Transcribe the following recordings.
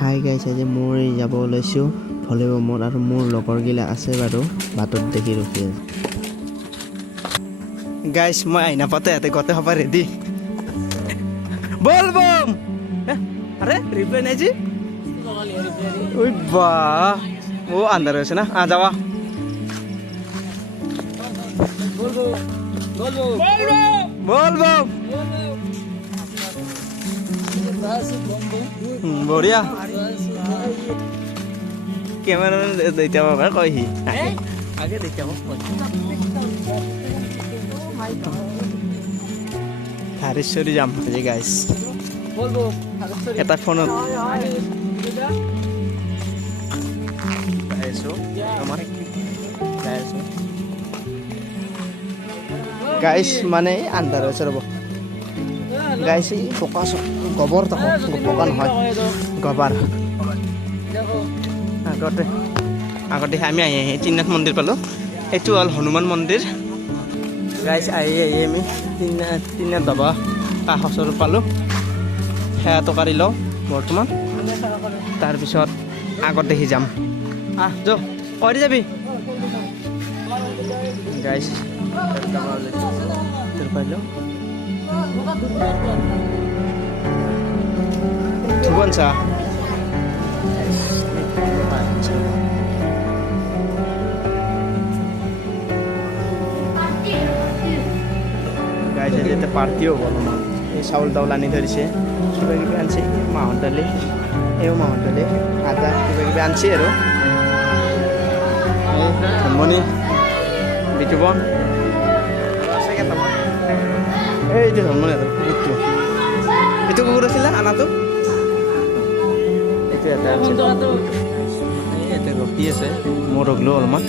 Hi guys, আজি মই যাব ওলাইছোঁ ভলীবমত আৰু মোৰ লগৰগিলা আছে বাৰু বাটত দেখি ৰখি আছে। গাইছ মই আহি নাপাতে ইয়াতে গোটেই সবাই ৰেডি বল বম। আরে রিপ্লাই নাই জি ওই বাহ ও আন্ধার হয়েছে না যাওয়া বল বম বঢ়িয়া ক্যামেরা দিতে বাবা কইহি আগে দিতে হারেশ্বরী যাম আজি গাইস এটা ফোনত গাইস মানে আন্ধাৰ হৈছে ৰ'ব গাইস ফকাছ গোবৰ পকা নহয় গোবৰ আগতে আমি আহি তিনিনাথ মন্দিৰ পালোঁ। এইটো হ'ল হনুমান মন্দিৰ গাইস। আহি আমি তিনিনাথ বাবা কাষৰ ওচৰত পালোঁ। সেয়া তকাৰি লওঁ বৰ্তমান, তাৰপিছত আগত দেখি যাম। যো কৰি যাবি গাইছ পাইলোঁ চা গাইছে যেতে পাৰ্টিও হ'ব অলপমান। এই চাউল তাউল আনি ধৰিছে, কিবা কিবি আনছে, মাহৰ দালি এও মাহৰ দালি আদা কিবা কিবি আনছে আৰু ধনমণি বিতুবন এইটো ধনমণি কুকুৰটো এইটো কুকুৰ আছিলে আনাটো এইটো এটা ইয়াতে ৰখি আছে। মই ৰখিলোঁ অলপমান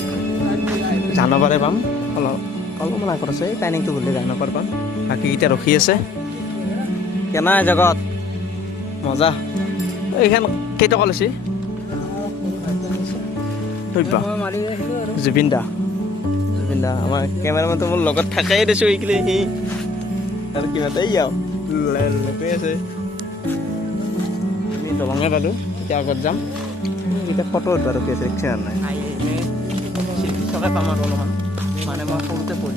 জানবাৰে পাম অলপমান আগত আছে টাইনিংটো গ'লে জানবাৰ পাম। বাকীকেইটা ৰখি আছে। কেনা জগত মজা। এইখান কেইটকা লৈছে জুবিন দা আমাৰ কেমেৰামেনটো মোৰ লগত থাকাই দিছোঁ। এইখিনি সি আৰু কিবাটাই লোকে আছে। আমি দলঙে পালোঁ, এতিয়া আগত যাম। এতিয়া ফটো উঠবা ৰখি আছে ৰিক্সা নাই চকাই পাম আৰু অলপমান। মানে মই সৰুতে পঢ়ি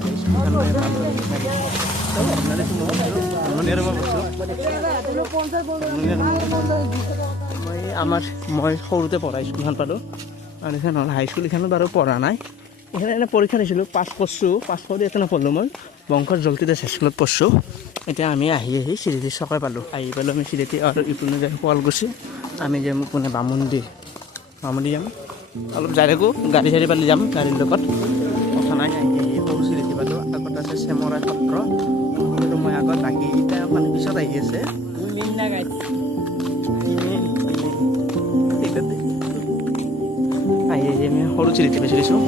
মই সৰুতে পঢ়া স্কুলখন পালোঁ আৰু এইখন হ'ল হাই স্কুল। এইখনত বাৰু পঢ়া নাই, এইখানে এনে পৰীক্ষা দিছিলোঁ, পাছ কৰি ইয়াতে নপঢ়লোঁ। মই বংশৰ জলকিদাস স্কুলত পঢ়ছোঁ। এতিয়া আমি আহি চিৰিটি চকাই পালোঁ। আহি পালোঁ আমি চিৰিটি আৰু ইপিনে যাই শুৱালকুছি। আমি যাম কোনে বামুণ্ডি যাম। অলপ যাই থাকোঁ, গাড়ী চাড়ী পালি যাম, গাড়ীৰ লগত কথা নাই। আহি সৰু চিৰিটি পালোঁ। আগত আছে চেমৰা সত্ৰ, কিন্তু মই আগত বাকী এতিয়া মানে পিছত আহি আছে। আহি আমি সৰু চিৰিটি পাইছোঁ দিছোঁ।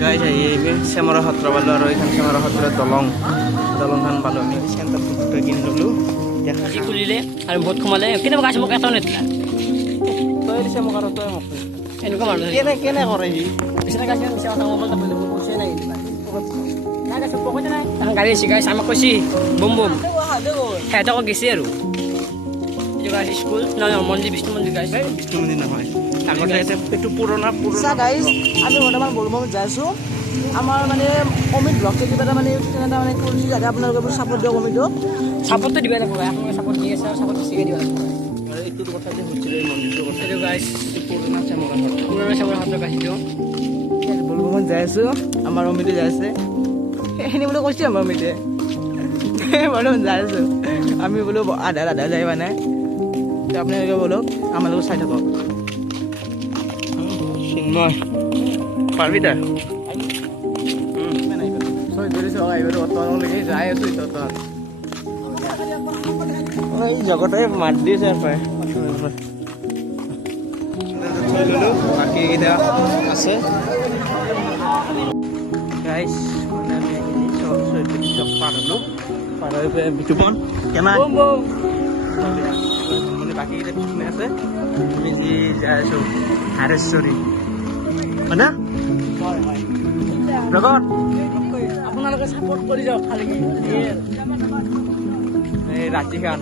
গাইজ আহি চেমৰা সত্ৰ পালোঁ আৰু এইখন চেমৰা সত্ৰৰ দলংখন পালোঁ। আমি চেণ্টাৰ ফুটটো কিনি ল'লোঁ। এতিয়া খুলিলে আৰু বহুত সোমালে কেনেকুৱা গাইছে মোক এটা নেটলা তই দিছে মোক আৰু তই মোক এনেকুৱা মানুহ কেনে কৰে সি পিছনে গাইছে মিছা কথা মোবাইল তাপিলে মোক কৈছে নাই গাড়ী আছে গাইছে আমাক কৈছে বম বম সিহঁতক গেছে আৰু স্কুল নহয় মন্দিৰ বিষ্ণু মন্দিৰ গাইছে। বিষ্ণু মন্দিৰ নহয়, আগতে এইটো পুৰণা গাইছ। আমি বৰ্তমান বলবমত যাই আছোঁ। আমাৰ মানে কমিট ব্লগটো কিবা এটা মানে এটা মানে কৰিছে যাতে আপোনালোকে ছাপোৰ্ট দিয়ক। কমিটক ছাপোৰ্টটো দিব লাগিব, আপোনালোকে ছাপোৰ্ট দি আছে আৰু ছাপোৰ্ট বেছিকৈ দিব লাগিব। আৰু এইটো কথা যে হৈছিলে এই মন্দিৰটোৰ কথা এইটো গাইছ পুৰণা চেমৰা সত্ৰ গাইছে। বলবমত যাই আছোঁ, আমাৰ অমিতে যাই আছে। সেইখিনি বোলো কৈছে আমাৰ অমিতে বৰ্তমান যাই আছোঁ। আমি বোলো আধা যাই মানে আপোনালোকে বোলো আমাৰ লগত চাই থাকক। পাৰবি তই যাই আছোঁ এই জগতে মাত দিছে থৈ ল'লোঁ। বাকীকেইটা আছে গাইছ। মানে আমি পাৰ হ'লোঁ, পাৰ হৈ বিতুপন কেনা বাকীকেইটা পিছনে আছে। আমি যি যাই আছোঁ হাৰেশ্বৰী হয় না জগত আপোনালোকে ছাপোৰ্ট কৰি যাওক খালি এই ৰাতি খান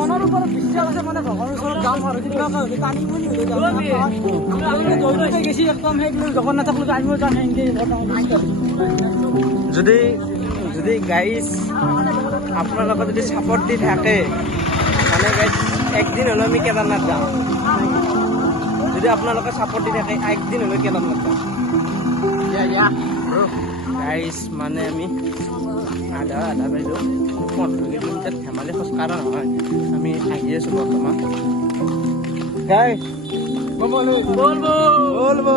মনৰ ওপৰত বিশ্বাস আছে মানে ভগৱানৰ ওচৰত যাম আৰু কিবা টানি মুনি গেছি একদম সেইগুলো জগন্নাথক লৈ আমিও যাম যদি যদি গাইজ আপোনালোকে যদি ছাপোৰ্ট দি থাকে মানে গাইজ একদিন হ'লেও আমি কেদাৰনাথ যাম যদি আপোনালোকে ছাপোৰ্ট দি থাকে একদিন হ'লেও কেদাৰনাথ যাম গাইজ মানে আমি আধা বাইদেউ 15 কিলোমিটাৰ ধেমালি খোজকাঢ়া নহয় আমি আহি আছোঁ বৰ্তমান গাইজ বলবো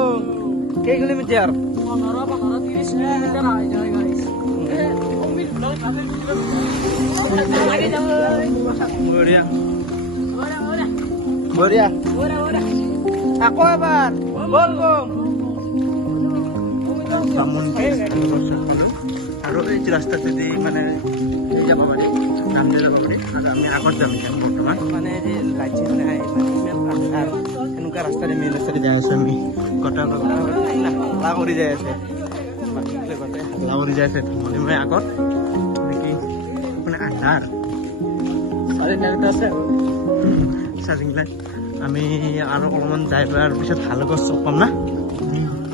কেই কিলোমিটাৰ 15-30 কিলোমিটাৰ আহি যায় গাইজ বঢ়িয়া আকৌ এবাৰ বলবো আৰু এই ৰাস্তাটোদি মানে যাব পাৰি নামদে যাব পাৰি আৰু আমি আগত যাম এতিয়া বৰ্তমান মানে এই লাইট চাইট নাই আৰু এনেকুৱা ৰাস্তাৰে মেইন ৰাস্তাৰে যাই আছোঁ আমি কটা হাল্লা কৰি যাই আছে হাল্লা কৰি যাই আছে মানে মই আগত কি মানে আন্ধাৰ চাৰ্জিং লাইট আমি আৰু অলপমান যাই পাই আৰু পিছত ভাল গছ চক পাম না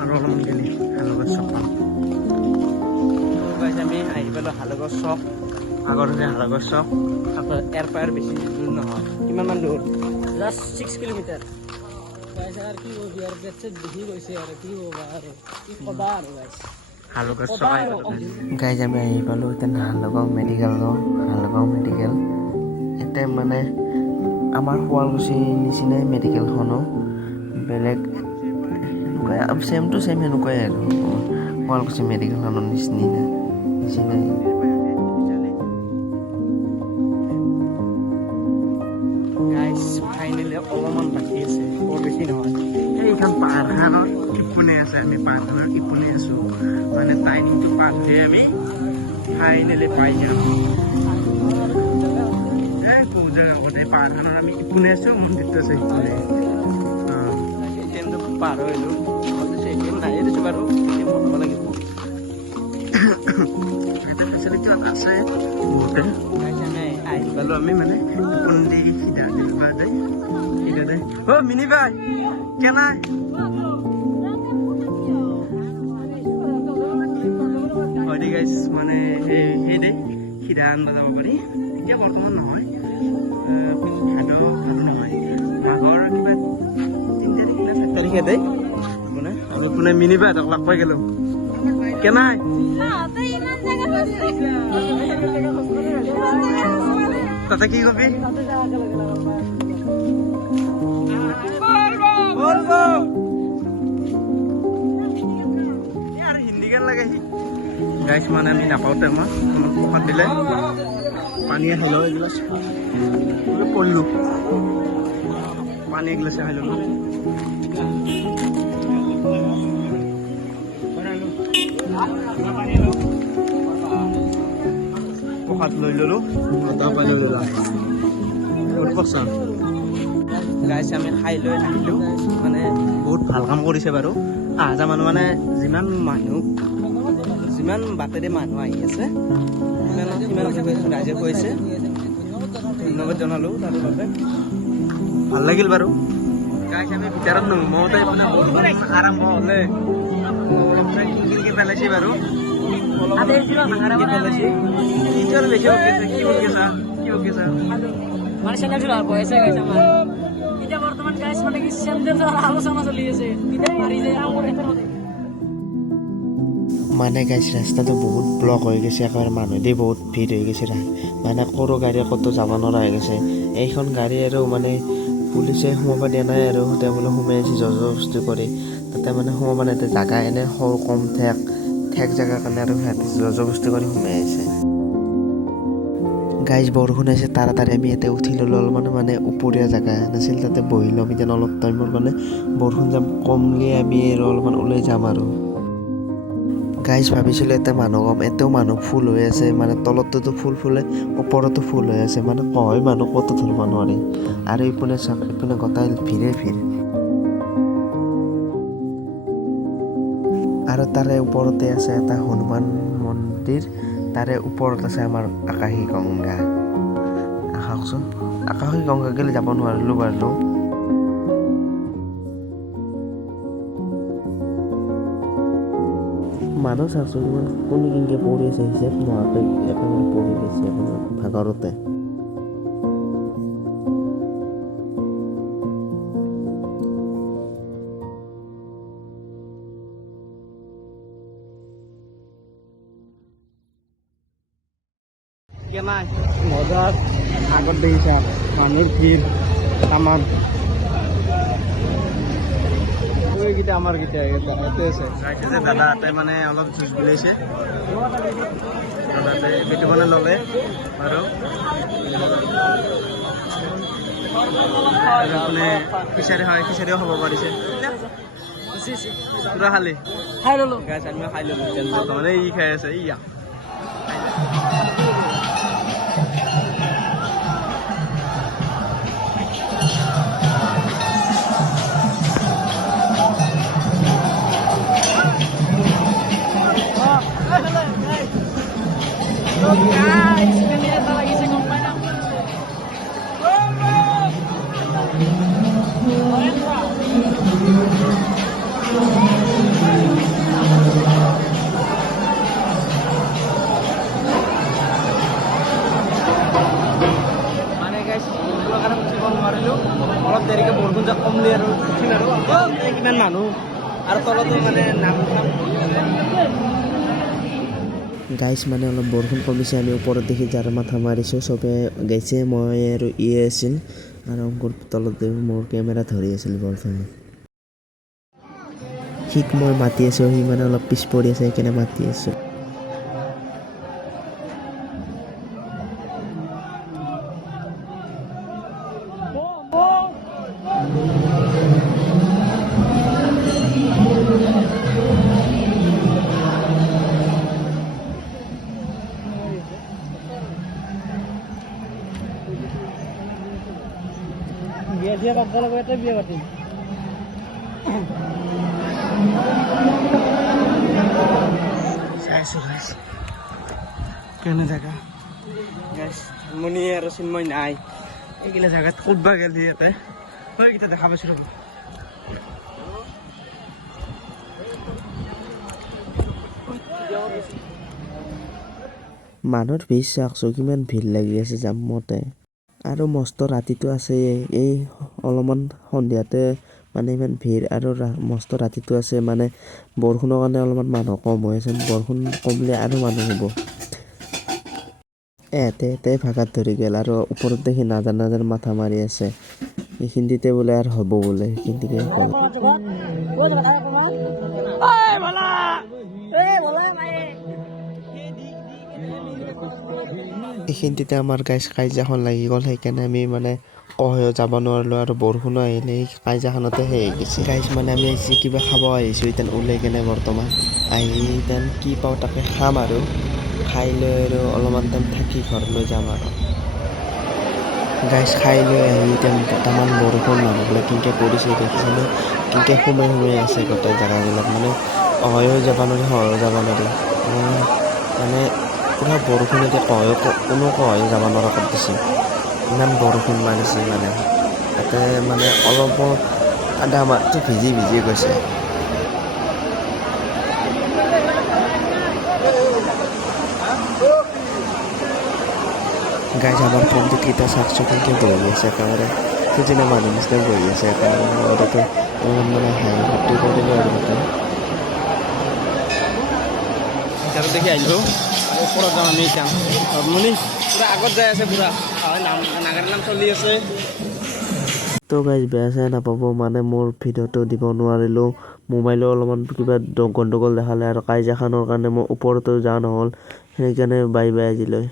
আৰু অলপমান গেলি ভাল গছ চক পাম আমি আহি পালোঁ হালগছ চক আগৰ হৈছে হালগছ চক আকৌ ইয়াৰ পৰা বেছি দূৰ নহয় কিমানমান দূৰ জাষ্ট 6 কিলোমিটাৰ গাইজ আমি আহি পালোঁ এতিয়া হালগাঁও মেডিকেল এতিয়া মানে আমাৰ শুৱালকুছিৰ নিচিনাই মেডিকেলখনো বেলেগ ছেম টু ছেম সেনেকুৱাই আৰু শুৱালকুছি মেডিকেলখনৰ নিচিনাই ফাইনেলি অলপমান বাকী আছে বৰ বেছি নহয় এইখন পাহাৰখনৰ ইপনে আছে আমি পাহাৰখনৰ ইপনে আছোঁ মানে টাইমিংটো পাৰ হৈ আমি ফাইনেলি পাই যাম বহু জেগা আগতে পাহাৰখনৰ আমি ইপনে আছোঁ মন্দিৰটো আছে সিপনে এটিএমটো পাৰ হৈলোঁ এটিএম নাহে দিছোঁ বাৰু এটিএম বনাব লাগিব ফেচিলিটি আছে বহুতে আহি পালোঁ আমি মানে ইপনেদি সিধা দিবা যায় সিধা দে অ' মিনি ভাই কেনাই হয় দেই গাইজ মানে সেই দে সিধা আনিব যাব পাৰি এতিয়া বৰ্তমান নহয় ভাদ নহয় মাঘৰ কিবা 3 তাৰিখ নে 4 তাৰিখে দেই মানে আমি কোনে মিনি ভাই তাক লগ পাই গ'লোঁ কেনাই তাতে কি কবি হিন্দী গান লাগে গাইছ মানে আমি নাপাওঁতে আমাক প্ৰসাদ দিলে পানী খালোঁ এগিলাচ পঢ়িলোঁ পানী এগিলাচ খাই ল'লোঁ প্ৰসাদ লৈ ল'লোঁ গাইছ আমি খাই লৈ আহিলোঁ মানে বহুত ভাল কাম কৰিছে বাৰু আহা মানুহ মানে যিমান বাটেৰে মানুহ আহি আছে সিমান ৰাইজে কৈছে ধন্যবাদ জনালোঁ তাৰ বাবে ভাল লাগিল বাৰু গাইছ আমি ভিতৰত নোসোমাওঁতে আৰম্ভ হ'লে অলপ পেলাইছে বাৰু পেলাইছে বেছি মানে চেন্দেল আর বয়সে গেছে আমার এটা বর্তমান গাইস মানে কি চেন্দেল আলোচনা চলি আছে এটা মারি যায় আমার এত মানে গাইছ ৰাস্তাটো বহুত ব্লক হৈ গৈছে একেবাৰে মানুহেদি বহুত ভিৰ হৈ গৈছে মানে সৰু গাড়ী ক'তো যাব নোৱাৰা হৈ গৈছে এইখন গাড়ী আৰু মানে পুলিচে সোমাব দিয়া নাই আৰু তেওঁলোকে সোমাই আছে জবৰদস্তি কৰি তাতে মানে সোমাব নাই জাগা এনে সৰু কম ঠেক জেগাৰ কাৰণে আৰু সিহঁতে জবৰদস্তি কৰি সোমাই আছে গাইজ বৰষুণ আহিছে তাড়াতাড়ি আমি ইয়াতে উঠি ল'লোঁ অলপমান মানে উপৰীয়া জেগা নাছিল তাতে বহি ল'ম এতিয়া অলপ টাইমৰ মানে বৰষুণ যাম কমলি আমি আৰু অলপমান ওলাই যাম আৰু গাইজ ভাবিছিলোঁ এতিয়া মানুহ কম এতিয়াও মানুহ ফুল হৈ আছে মানে তলততো ফুল ফুলে ওপৰতো ফুল হৈ আছে মানে কয় মানুহ ক'তো ধৰিব নোৱাৰি আৰু ইপিনে চাওক ইপিনে গোটাই ভিৰে ভিৰ আৰু তাৰে ওপৰতে আছে এটা হনুমান মন্দিৰ, তাৰে ওপৰত আছে আমাৰ আকাশী গংগা। আহকচোন, আকাশী গংগা গেলে যাব নোৱাৰিলোঁ বাৰু। মানুহ চাওকচোন ইমান কোনি কিনকে পৰি আছে, হিচাপ নোহোৱাকৈ একেবাৰে পৰি গৈছে ভাগৰতে। মজাত আগত দেখিছা মানুহৰ ভিৰ তামান ওইকেইটা আমাৰ কেইটা ইয়াতে আছে দাদাহঁতে মানে অলপ জুচ বুলিছে দাদাহঁতে পেটু মানে ল'লে আৰু মানে খিচাৰি হয়, খিচাৰিও খাব পাৰিছে পুৰা খালি খাই ল'লোঁ গাছ আমি খাই ল'লোঁ বৰ্তমানে ই খাই আছে ইয়া অলপ দেৰিকে বৰষুণ যাক কমলি আৰু কিমান মানুহ আৰু তলতো মানে নাম গাইছ মানে অলপ বৰষুণ কমিছে, আমি ওপৰত দেখি যাৰ মাথা মাৰিছোঁ চবে গাইছে, মই আৰু ইয়ে আছিল আৰু অংকুৰ তলত মোৰ কেমেৰা ধৰি আছিল বৰ্তমান। সিক মই মাতি আছোঁ, সি মানে অলপ পিছ পৰি আছে সেইকাৰণে মাতি আছোঁ। বিয়া পাতিব লাগিব, এটা বিয়া পাতিম চাইছোঁ গাইছ কেনে জেগা গাইছ মনি আৰু চিন্ময় নাই এইগিলা জেগাত ক'তবা গেলি ইয়াতে এইকেইটা দেখা পাইছোঁ ৰ'ব মানুহৰ ভিৰ চাওকচোন কিমান ভিৰ লাগি আছে জামতে আৰু মস্ত ৰাতিটো আছে এই অলপমান সন্ধিয়াতে মানে ইমান ভিৰ আৰু মস্ত ৰাতিটো আছে মানে বৰষুণৰ কাৰণে অলপমান মানুহ কম হৈ আছে, বৰষুণ কমিলে আৰু মানুহ হ'ব। এতে ভাগাত ধৰি গ'ল আৰু ওপৰত দেখি নাজান মাথা মাৰি আছে এইখিনিতে বোলে আৰু হ'ব বোলে সেইখিনিতে এইখিনিতে আমাৰ গাইছ কাজিয়াখন লাগি গ'ল, সেইকাৰণে আমি মানে কহয়ো যাব নোৱাৰিলোঁ আৰু বৰষুণো আহিলে কাজিয়াখনতে সেই গৈছে গাইছ মানে আমি আহিছোঁ কিবা খাব আহিছোঁ এতিয়া ওলাই কেনে বৰ্তমান আহি এতিয়া কি পাওঁ তাকে খাম আৰু খাই লৈ আৰু অলপমান টাইম থাকি ঘৰলৈ যাম আৰু গাইছ খাই লৈ আহি এতিয়া বৰ্তমান বৰষুণ মানুহবিলাক কেনেকৈ পৰিছে দেখিছেনে কেনেকৈ সোমাই আছে গোটেই জেগাবিলাক মানে অহয়ো যাব নোৱাৰি সহয়ো যাব নোৱাৰি মানে পুৰা বৰষুণ এতিয়া কোনো কহয়ো যাব নোৱাৰা কৰি দিছে ইমান বৰষুণ মাৰিছে মানে তাতে মানে অলপ আধা মাহটো ভিজি গৈছে গাইজ আমাৰ পণ্ডিতকেইটা চাকচোন কেনেকৈ বহি আছে একেবাৰে সেইদিনা মানুহ নিচিনা বহি আছে একেবাৰে তাতে মানে হাঁহি ফূৰ্তি কৰিলোঁ আৰু তাতে দেখি আহিলোঁ ওপৰত যাম আমি এতিয়া মুনি পুৰা আগত যাই আছে পুৰা নাগাৰা নাম চলি আছে তো গাইজ বেয়া চেয়া নাপাব মানে মোৰ ভিডিঅ'টো দিব নোৱাৰিলোঁ মোবাইলো অলপমান কিবা গণ্ডগোল দেখালে আৰু কাজিয়াখনৰ কাৰণে মই ওপৰতো যোৱা নহ'ল সেইকাৰণে বাই আজিলৈ।